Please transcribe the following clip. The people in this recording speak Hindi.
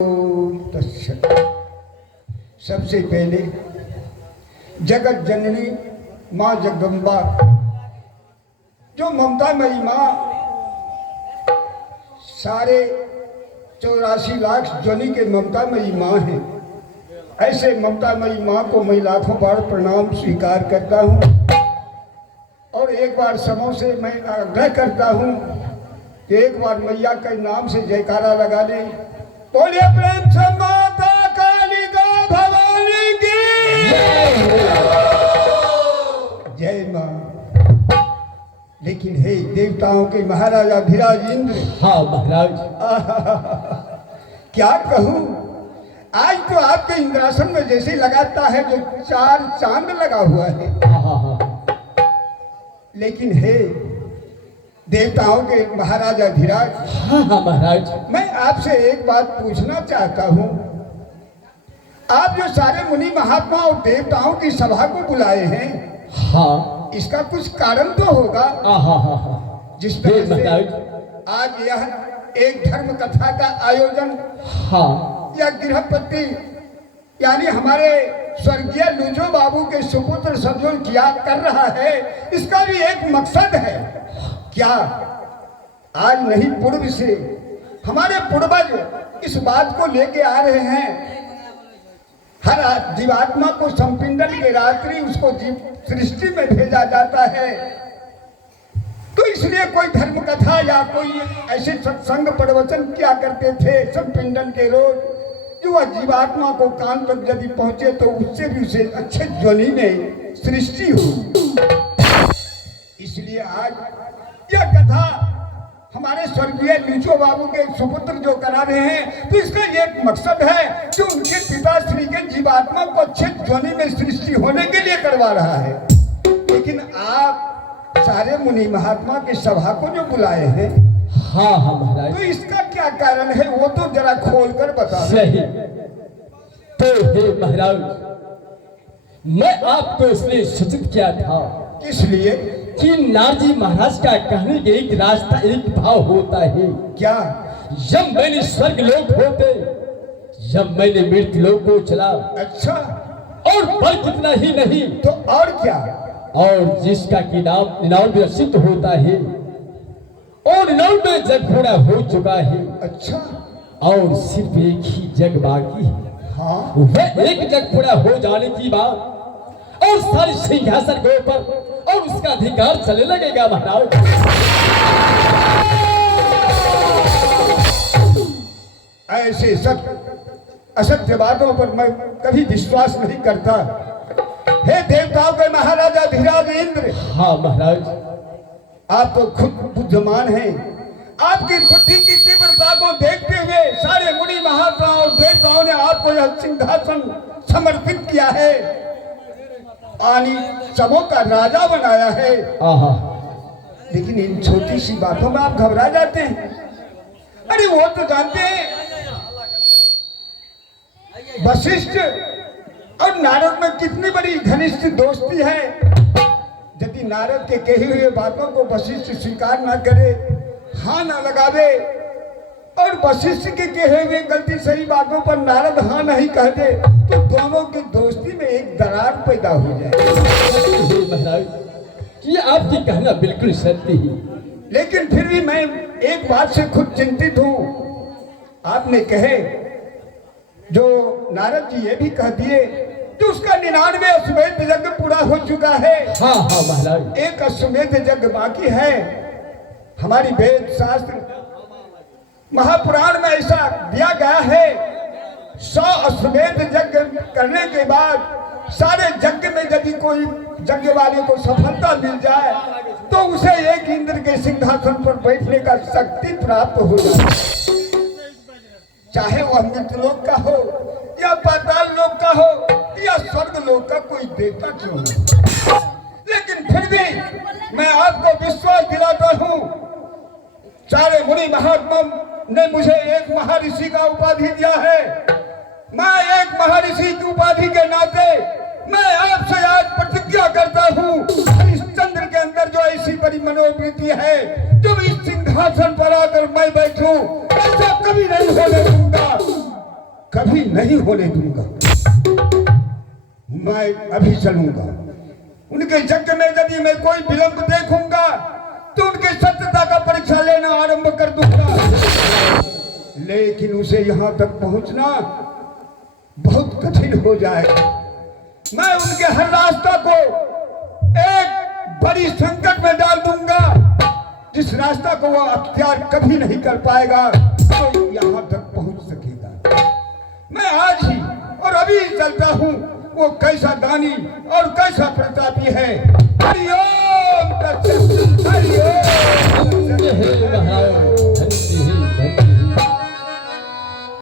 तत्सत। सबसे पहले जगत जननी माँ जगदम्बा, जो ममतामयी माँ सारे 84 लाख जोनी के ममतामयी माँ है, ऐसे ममतामयी माँ को मैं लाखों बार प्रणाम स्वीकार करता हूँ। और एक बार समों से मैं आग्रह करता हूँ कि एक बार मैया के नाम से जयकारा लगा ले। बोलिए प्रेम से माता कालिका भवानी की जय मां। लेकिन हे देवताओं के महाराजा धीराज इंद्र, हाँ महाराज, क्या कहूँ, आज तो आपके इंद्रासन में जैसे लगाता है जो 4 चांद लगा हुआ है। लेकिन हे देवताओं के महाराजा धीराज, हाँ महाराज, मैं आपसे एक बात पूछना चाहता हूँ। आप जो सारे मुनि महात्मा और देवताओं की सभा को बुलाए हैं, हाँ, इसका कुछ कारण तो होगा। जिस तरह से आज यह एक धर्म कथा का आयोजन, हाँ, या गृहपति यानी हमारे स्वर्गीय लूजो बाबू के सुपुत्र सज्जन किया कर रहा है, इसका भी एक मकसद है। क्या आज नहीं पूर्व से हमारे पूर्वज इस बात को लेके आ रहे हैं, हर जीवात्मा को संपिंडन के रात्रि उसको जीव सृष्टि में भेजा जाता है। तो इसलिए कोई धर्म कथा या कोई ऐसे सत्संग प्रवचन किया करते थे संपिंडन के रोज, जो वह जीवात्मा को कान तक यदि पहुंचे तो उससे भी उसे अच्छे ध्वनि में सृष्टि हो। इसलिए आज यह कथा हमारे स्वर्गीय लूजो बाबू के सुपुत्र जो करा रहे हैं, तो इसका एक मकसद है जो उनके पिताश्री के जीवात्मा को अच्छे ध्वनि में सृष्टि होने के लिए करवा रहा है। लेकिन आप सारे मुनि महात्मा के सभा को जो बुलाए हैं, हाँ हाँ महाराज, तो इसका क्या कारण है वो तो जरा खोल कर बता। सही तो हे महाराज, मैं आपको इसलिए सूचित किया था, किस लिए कि नारजी महाराज का कहने के एक रास्ता एक भाव होता है। क्या? जब मैंने स्वर्ग लोक होते, जब मैंने मृत्यु लोक को चला, अच्छा, और पर कितना ही नहीं तो और क्या, और जिसका कि नाम निनाव में सिद्ध होता है, और निनाव में जग पूरा हो चुका है। अच्छा, और सिर्फ एक ही जग बाकी है। हाँ, वह एक जग पूरा हो जाने की बात और सारे सिंहासन के ऊपर और उसका अधिकार चले लगेगा महाराज। ऐसे सत्य असत्य बातों पर मैं कभी विश्वास नहीं करता। हे देवताओं के महाराजा धीराज इंद्र, हाँ महाराज, आप तो खुद बुद्धिमान हैं। आपकी बुद्धि की तीव्रता को देखते हुए सारे मुनि महात्मा और देवताओं ने आपको यह सिंहासन समर्पित किया है, आनी समों का राजा बनाया है। लेकिन इन छोटी सी बातों में आप घबरा जाते हैं। अरे वो तो जानते हैं वशिष्ठ और नारद में कितनी बड़ी घनिष्ठ दोस्ती है। यदि नारद के कही हुए बातों को वशिष्ठ स्वीकार ना करे, हाँ ना लगावे, और वशिष्ठ के कहे हुए गलती सही बातों पर नारद हाँ नहीं कह दे, तो दोनों की दोस्ती में एक दरार पैदा हो जाए। ये आपकी कहना बिल्कुल सत्य है। लेकिन फिर भी मैं एक बात से खुद चिंतित हूँ। आपने कहे जो नारद जी ये भी कह दिए कि उसका 99 अश्वमेध यज्ञ पूरा हो चुका है। हाँ हाँ महाराज, एक अश्वमेध यज्ञ बाकी है। हमारी वेद शास्त्र महापुराण में ऐसा दिया गया है, 100 अश्वमेध यज्ञ करने के बाद सारे यज्ञ में यदि कोई यज्ञ वाले को सफलता मिल जाए तो उसे एक इंद्र के सिंहासन पर बैठने का शक्ति प्राप्त हो जाए, चाहे वह मृत्युलोक का हो या पाताल लोक का हो या स्वर्ग लोक का कोई देवता क्यों हो। लेकिन फिर भी मैं आपको विश्वास दिलाता हूँ, सारे मुनि महात्मा ने मुझे एक महर्षि का उपाधि दिया है। मैं एक महर्षि की उपाधि के नाते मैं आपसे आज प्रतिज्ञा करता हूँ, इस चंद्र के अंदर जो ऐसी बड़ी मनोवृत्ति है, जब इस सिंहासन पर आकर मैं बैठूं, ऐसा कभी नहीं होने दूंगा। कभी नहीं होने दूंगा। मैं अभी चलूंगा। उनके यज्ञ में यदि मैं कोई विलंब देखूंगा तो उनके सत्यता का परीक्षा लेना आरंभ कर दूंगा। लेकिन उसे यहां तक पहुंचना बहुत कठिन हो जाएगा। मैं उनके हर रास्ता को एक बड़ी संकट में डाल दूंगा, जिस रास्ता को वह अख्तियार कभी नहीं कर पाएगा तो यहां तक पहुंच सकेगा। मैं आज ही और अभी चलता हूं। वो कैसा दानी और कैसा प्रतापी है। हरिओम तत्सत, हरिओम तत्सत, हरिओम।